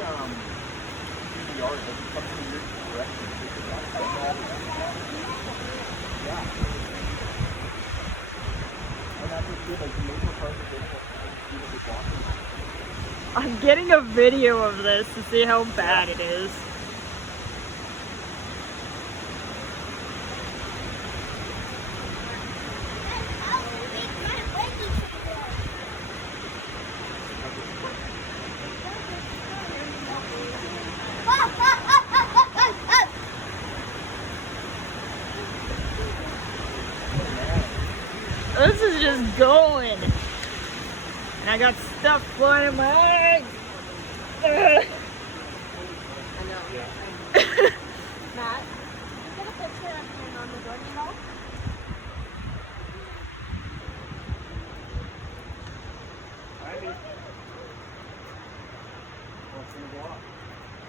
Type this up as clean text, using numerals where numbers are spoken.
PBR doesn't come from your direction. Yeah. And that's what's good, like the major part of it, I'm getting a video of this to see how bad it is. This is just going. And I got stuff flying in my eyes. I know. Yeah. Matt, you get a picture of him on the door, you know? What's going to go off?